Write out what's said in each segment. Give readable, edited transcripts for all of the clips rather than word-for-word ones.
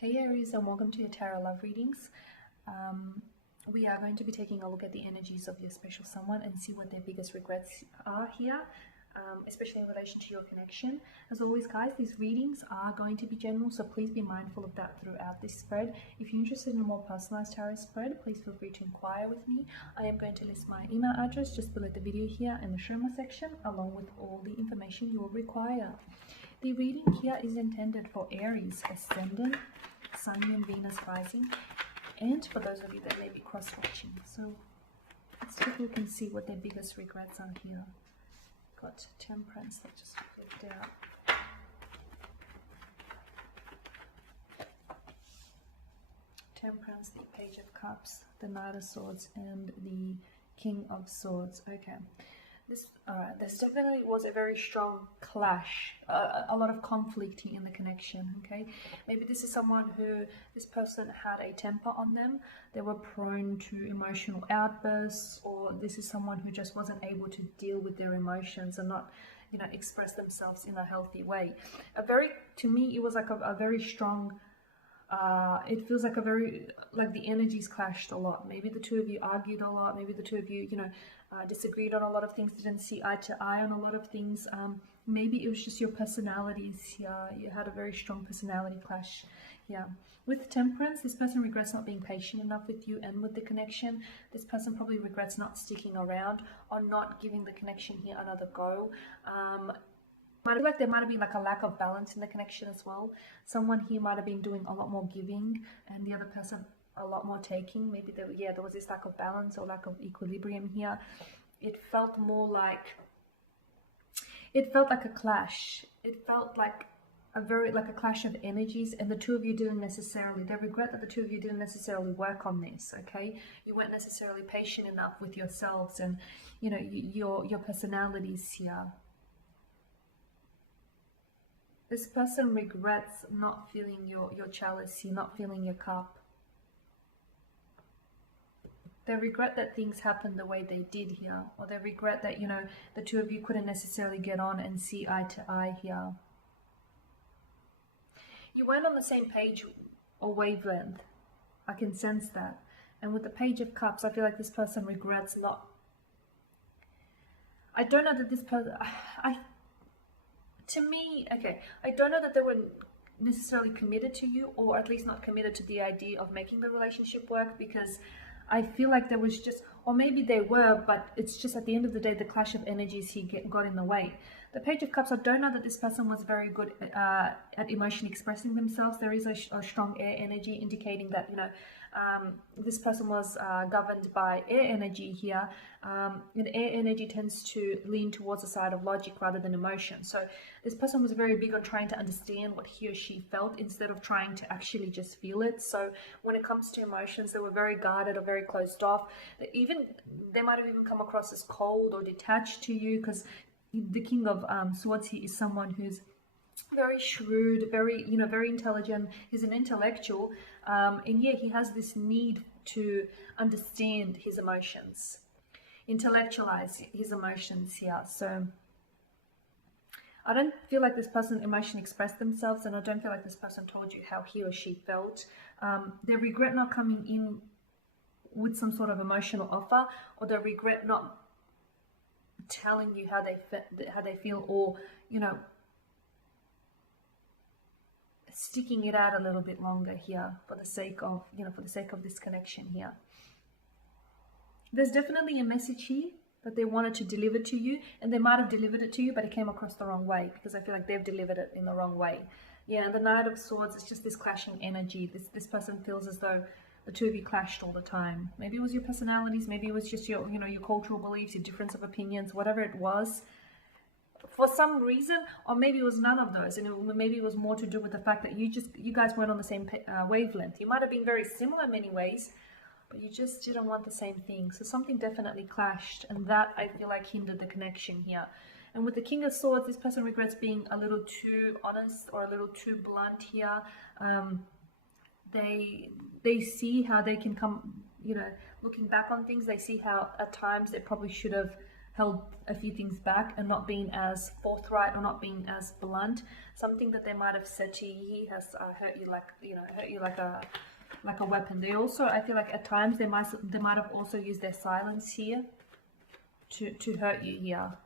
Hey Aries, and welcome to your Tarot Love Readings. We are going to be taking a look at the energies of your special someone and see what their biggest regrets are here, especially in relation to your connection. As always, guys, these readings are going to be general, so please be mindful of that throughout this spread. If you're interested in a more personalized tarot spread, please feel free to inquire with me. I am going to list my email address just below the video here in the show more section, along with all the information you will require. The reading here is intended for Aries, Ascendant, Sun, and Venus rising, and for those of you that may be cross-watching. So let's take a look and see what their biggest regrets are here. Got Temperance that just flipped out. Temperance, the Page of Cups, the Knight of Swords, and the King of Swords. Okay. This definitely was a very strong clash, a lot of conflict in the connection, okay? Maybe this is someone who, this person had a temper on them, they were prone to emotional outbursts, or this is someone who just wasn't able to deal with their emotions and not, express themselves in a healthy way. To me, it was like a very strong, it feels like the energies clashed a lot. Maybe the two of you argued a lot. Maybe the two of you, disagreed on a lot of things, didn't see eye to eye on a lot of things. Maybe it was just your personalities here. You had a very strong personality clash here. With Temperance, this person regrets not being patient enough with you and with the connection. This person probably regrets not sticking around or not giving the connection here another go. I feel like there might have been like a lack of balance in the connection as well. Someone here might have been doing a lot more giving and the other person a lot more taking. Maybe there was this lack of balance or lack of equilibrium here. It felt more like, it felt like a clash. It felt like a clash of energies, and the two of you didn't necessarily, they regret that the two of you didn't necessarily work on this, okay? You weren't necessarily patient enough with yourselves and, your personalities here. This person regrets not filling your chalice here, not filling your cup. They regret that things happened the way they did here, or they regret that, the two of you couldn't necessarily get on and see eye to eye here. You weren't on the same page or wavelength. I can sense that. And with the Page of Cups, I feel like this person regrets not. I don't know that this person, to me, okay, I don't know that they were necessarily committed to you, or at least not committed to the idea of making the relationship work, because I feel like there was just, or maybe they were, but it's just at the end of the day, the clash of energies got in the way. The Page of Cups, I don't know that this person was very good at emotion expressing themselves. There is a strong air energy indicating that, this person was governed by air energy here. And air energy tends to lean towards the side of logic rather than emotion. So this person was very big on trying to understand what he or she felt instead of trying to actually just feel it. So when it comes to emotions, they were very guarded or very closed off. They might have even come across as cold or detached to you, because the King of Swords here is someone who's very shrewd, very intelligent. He's an intellectual, and yeah, he has this need to understand his emotions, intellectualize his emotions here. So I don't feel like this person emotionally expressed themselves, and I don't feel like this person told you how he or she felt. They regret not coming in with some sort of emotional offer, or they regret not telling you how they feel, or sticking it out a little bit longer here for the sake of this connection here. There's definitely a message here that they wanted to deliver to you, and they might have delivered it to you, but it came across the wrong way, because I feel like they've delivered it in the wrong way. Yeah, and the Knight of Swords is just this clashing energy. This person feels as though the two of you clashed all the time. Maybe it was your personalities, maybe it was just your cultural beliefs, your difference of opinions, whatever it was. For some reason, or maybe it was none of those, and maybe it was more to do with the fact that you guys weren't on the same wavelength. You might have been very similar in many ways, but you just didn't want the same thing. So something definitely clashed, and that, I feel like, hindered the connection here. And with the King of Swords, this person regrets being a little too honest or a little too blunt here. They see how they can come, looking back on things, they see how at times they probably should have held a few things back and not being as forthright or not being as blunt. Something that they might have said to you, he has hurt you like, you know, hurt you like a weapon. They also, I feel like at times they might have also used their silence here to hurt you here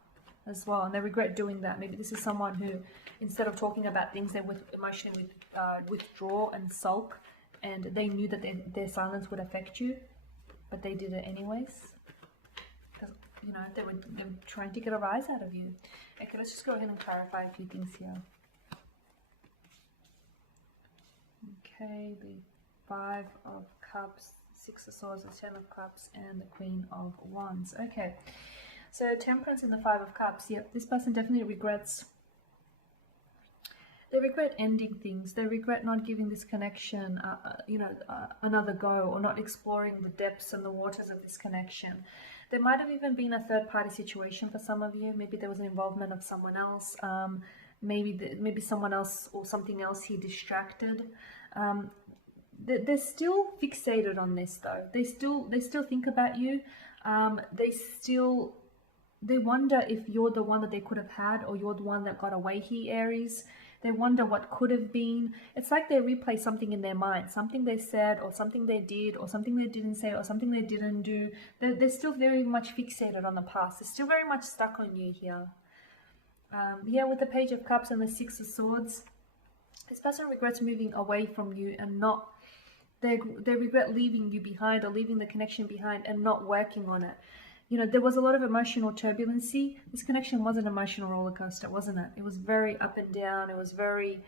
as well, and they regret doing that. Maybe this is someone who, instead of talking about things, they would emotionally withdraw and sulk, and they knew that their silence would affect you, but they did it anyways, because, you know, they were trying to get a rise out of you. Okay, let's just go ahead and clarify a few things here. Okay, the 5 of Cups, 6 of Swords, the 10 of Cups, and the Queen of Wands. Okay, so Temperance in the 5 of Cups. Yep, this person definitely regrets. They regret ending things. They regret not giving this connection, another go, or not exploring the depths and the waters of this connection. There might have even been a third-party situation for some of you. Maybe there was an involvement of someone else. Maybe someone else or something else he distracted. They're still fixated on this though. They still think about you. They wonder if you're the one that they could have had, or you're the one that got away here, Aries. They wonder what could have been. It's like they replay something in their mind, something they said, or something they did, or something they didn't say, or something they didn't do. They're still very much fixated on the past. They're still very much stuck on you here. Yeah, with the Page of Cups and the 6 of Swords, this person regrets moving away from you and not. They regret leaving you behind, or leaving the connection behind and not working on it. You know, there was a lot of emotional turbulency. This connection was an emotional roller coaster, wasn't it? It was very up and down. It was very,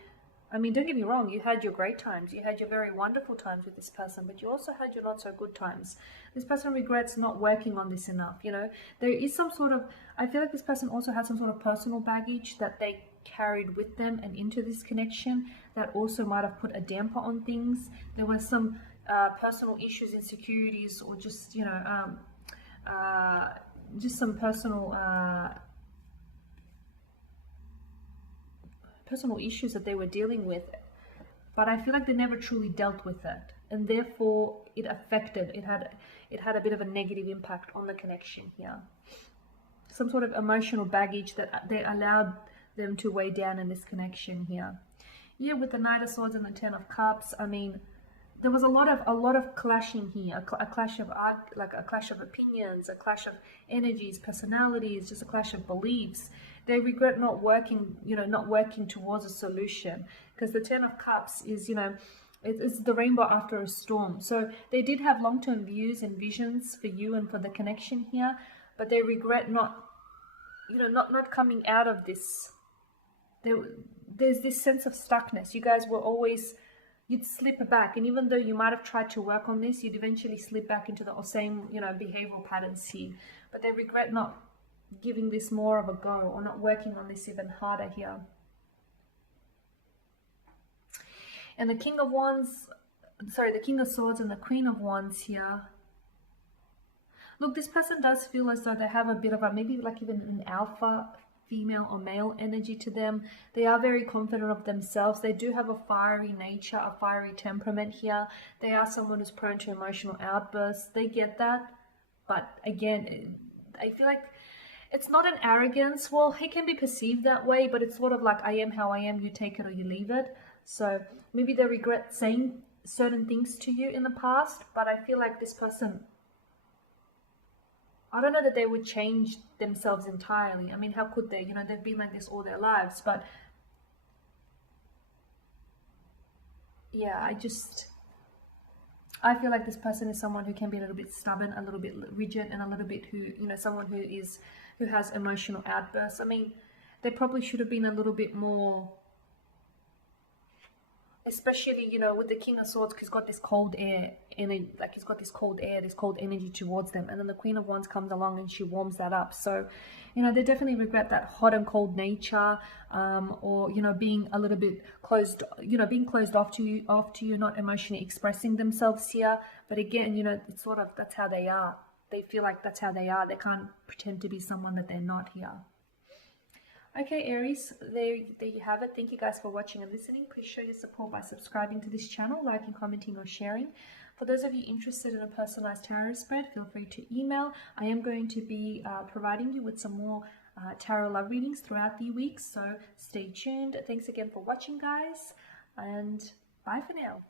I mean, don't get me wrong, you had your great times. You had your very wonderful times with this person, but you also had your not so good times. This person regrets not working on this enough, you know. There is some sort of, I feel like this person also had some sort of personal baggage that they carried with them and into this connection that also might have put a damper on things. There were some personal issues, insecurities, or just, you know, just some personal issues that they were dealing with, but I feel like they never truly dealt with it, and therefore it affected. It had a bit of a negative impact on the connection here. Some sort of emotional baggage that they allowed them to weigh down in this connection here. Yeah, with the Knight of Swords and the 10 of Cups, I mean, there was a lot of clashing here, a clash of a clash of opinions, a clash of energies, personalities, just a clash of beliefs. They regret not working, you know, not working towards a solution, because the 10 of Cups is, you know, it's the rainbow after a storm. So they did have long-term views and visions for you and for the connection here, but they regret not, you know, not coming out of this. There's this sense of stuckness. You guys were always, you'd slip back, and even though you might have tried to work on this, you'd eventually slip back into the same, you know, behavioral patterns here. But they regret not giving this more of a go, or not working on this even harder here. And the King of Wands, sorry, the King of Swords and the Queen of Wands here. Look, this person does feel as though they have a bit of a, maybe like even an alpha female or male energy to them. They are very confident of themselves. They do have a fiery nature, a fiery temperament here. They are someone who's prone to emotional outbursts. They get that. But again, I feel like it's not an arrogance. Well, it can be perceived that way, but it's sort of like, I am how I am, you take it or you leave it. So maybe they regret saying certain things to you in the past, but I feel like this person, I don't know that they would change themselves entirely. I mean, how could they? You know, they've been like this all their lives. But yeah, I feel like this person is someone who can be a little bit stubborn, a little bit rigid, and a little bit someone who has emotional outbursts. I mean, they probably should have been a little bit more, especially, you know, with the King of Swords, because he's got this cold air, like he's got this cold air, this cold energy towards them, and then the Queen of Wands comes along and she warms that up. So, you know, they definitely regret that hot and cold nature, or, you know, being a little bit closed, you know, being closed off to you, not emotionally expressing themselves here. But again, you know, it's sort of, that's how they are. They feel like that's how they are. They can't pretend to be someone that they're not here. Okay, Aries, there you have it. Thank you guys for watching and listening. Please show your support by subscribing to this channel, liking, commenting, or sharing. For those of you interested in a personalized tarot spread, feel free to email. I am going to be providing you with some more tarot love readings throughout the week, so stay tuned. Thanks again for watching, guys, and bye for now.